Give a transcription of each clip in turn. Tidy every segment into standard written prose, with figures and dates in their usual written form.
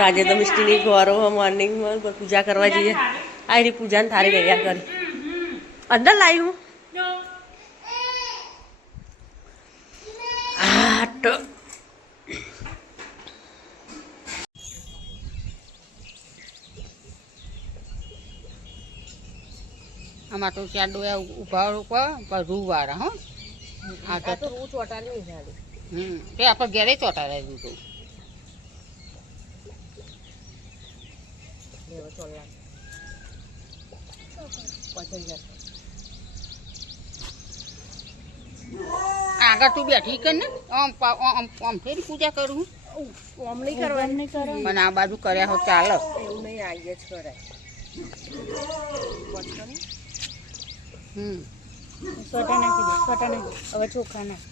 તો આજે તો મિસ્ટીની ગૌરવ મોર્નિંગમાં પૂજા કરવા જઈએ. આ એની પૂજાને થાળી તૈયાર કરી અંદર લાવી હું તો આમાં તો ચાર ડોયા ઉભા ઉપર રૂવાળા હો. આ તો હું ચોટાડી નહીં જાડી. તે આપણે ઘેરે ચોટાડાય દીધું. આગળ તું બેઠી કર ને આમ ફેરી પૂજા કરું. આમ નહીં કરવાની મને આ બાજુ કર્યા હો ચાલે. એવું નહીં આવીએ જ કરાય. સોટા નાખી દે, સોટા નાખી. હવે ચોખા નાખ.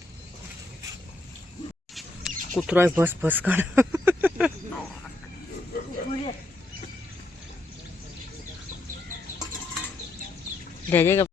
કૂતરો ભસ ભસ કરે. લેજે કે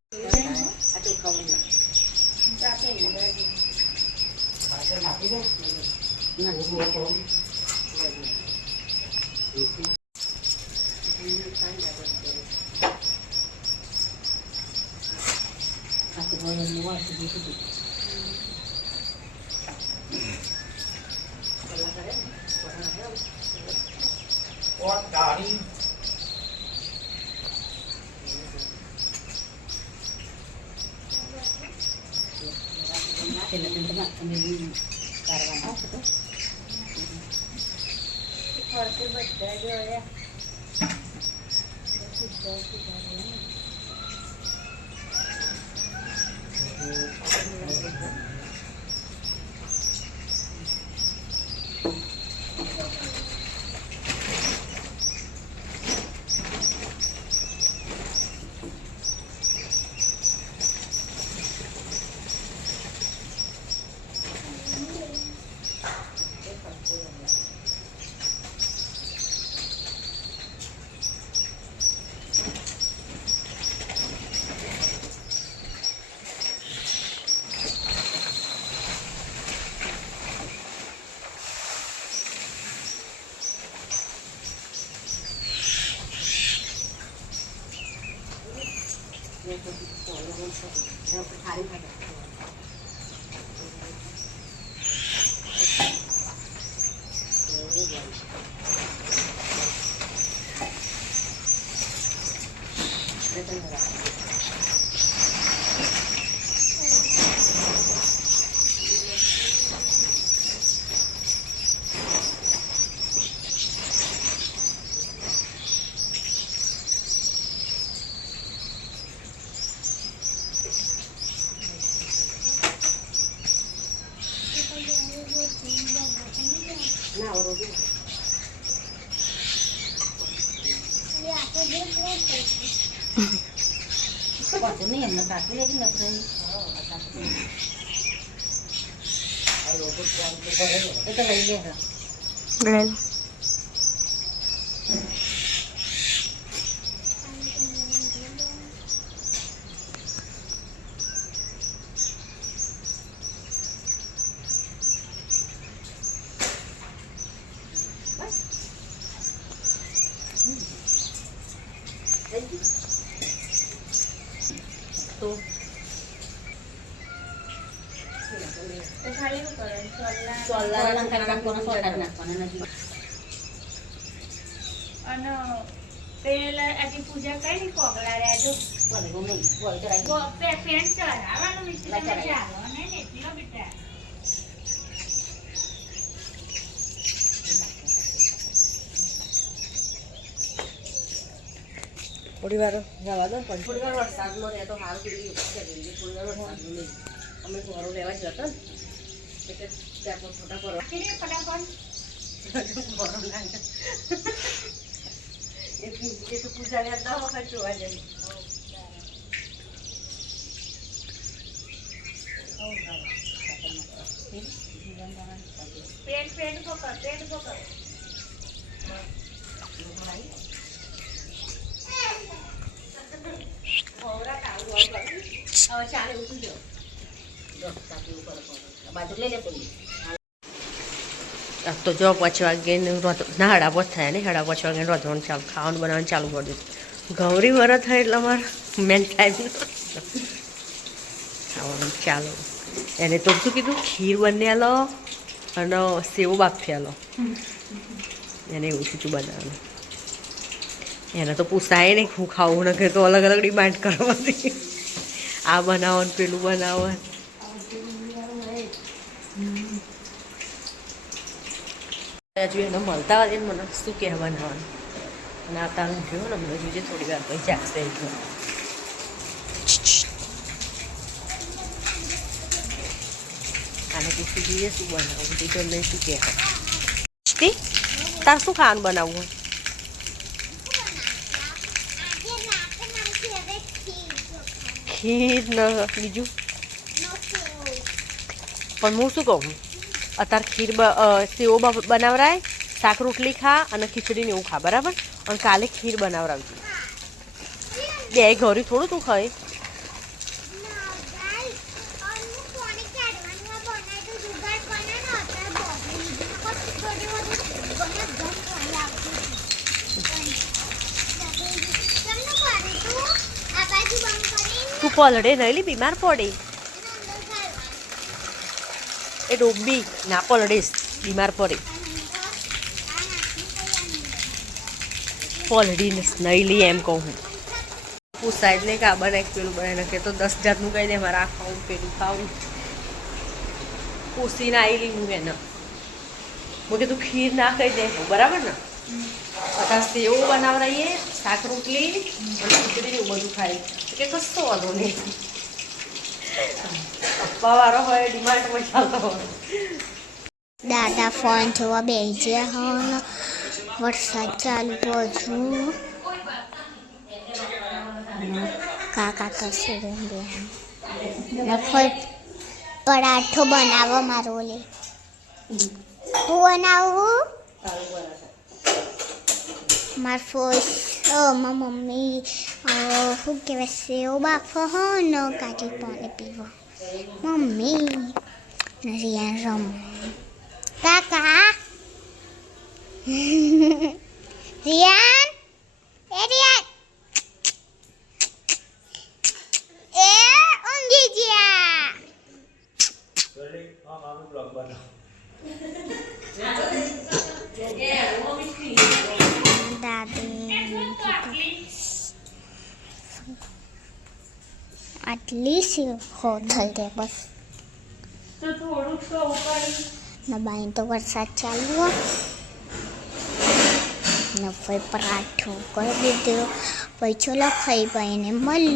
પૂજા કરી કોગળા રહેજો. પેન્ટ ચડાવવાનું બેટા. થોડી વાર જવા દો પણ થોડી વાર વરસાદમાં રહે તો સારું કરી થોડી વાર વરસાદનું નહીં. અમે ઘરો લેવા જતા ને એટલે ત્યાં પણ ફોટા કરો એ તો પૂજાને ના વખત જોવા જઈએ. પેન્ટ પકડ. ચાલે ઉઠી જાઓ બાજુ લઈ લે પડી તો જો 5 વાગે ના 5:30 થયા ને 5:30 વાગે રોધવાનું ચાલુ ખાવાનું બનાવવાનું ચાલુ કરી દીધું ગૌરી વરત થાય એટલે અમારે મેન ટાઈમ ખાવાનું ચાલુ એને તો શું કીધું ખીર બની આલો અને સેવ બાફી આલો એને એવું શું બનાવવાનું એને તો પૂછાય નહીં હું ખાવું ન કે તો અલગ અલગ ડિમાન્ડ કરવાની આ બનાવવાનું પેલું બનાવવાનું હજુ એને મળતા હોય મને શું કહેવા બનાવવાનું અને આ તારું જોયું ને મને જોજે થોડી વાર પછી જાગશે આને પૂછી જોઈએ શું બનાવવું તે તો નહીં શું કહેવાય તાર શું ખાવાનું બનાવવું ખીર ને બીજું પણ હું શું કહું અત્યારે ખીર સેવો બનાવરાય શાક રોટલી ખા અને ખીચડીને એવું ખા બરાબર અને કાલે ખીર બનાવરાવજો બે ઘરે થોડું તું ખાય તું પલડે નહીં લી બીમાર પડે એ ડોબી ના પલડીશ બીમાર પડે પલડીને નહીં લી એમ કહું હું પૂછાય જ નહીં કે આ બનાય પેલું બનાવી નાખે તો 10 જાતનું કહી દે મારે આ ખાવું પેલું ખાવું પૂછીને આવેલી હું એને હું કીધું ખીર ના કહી દે બરાબર ને અત્યારે સેવ બનાવરાઈએ શાક રોટલી અને ખીચડી એવું બધું ખાય કે કશો વાંધો નહીં અપ્પાવાળો હોય ડિમાન્ડમાં ચાલતો હોય દાદા ફોન જોવા બેસ્યા હોય વરસાદ ચાલુ પાછું કાકા કશે બે પરાઠો બનાવો મારો લે હું બનાવું મારી મમ્મી શું કહેવાય સેવ બાફો હો ને કાચી પાણી પીવો મમ્મી રિયાન રમ કાકા રિયાન એ રિયાન એ ઊંઘી ગયા આટલી સેવ હો થઈ જાય બસ નબાઈ તો વરસાદ ચાલુ હોય ને પછી પરાઠો કરી દીધો પછી ચલો ખાઈ પાઈને મળી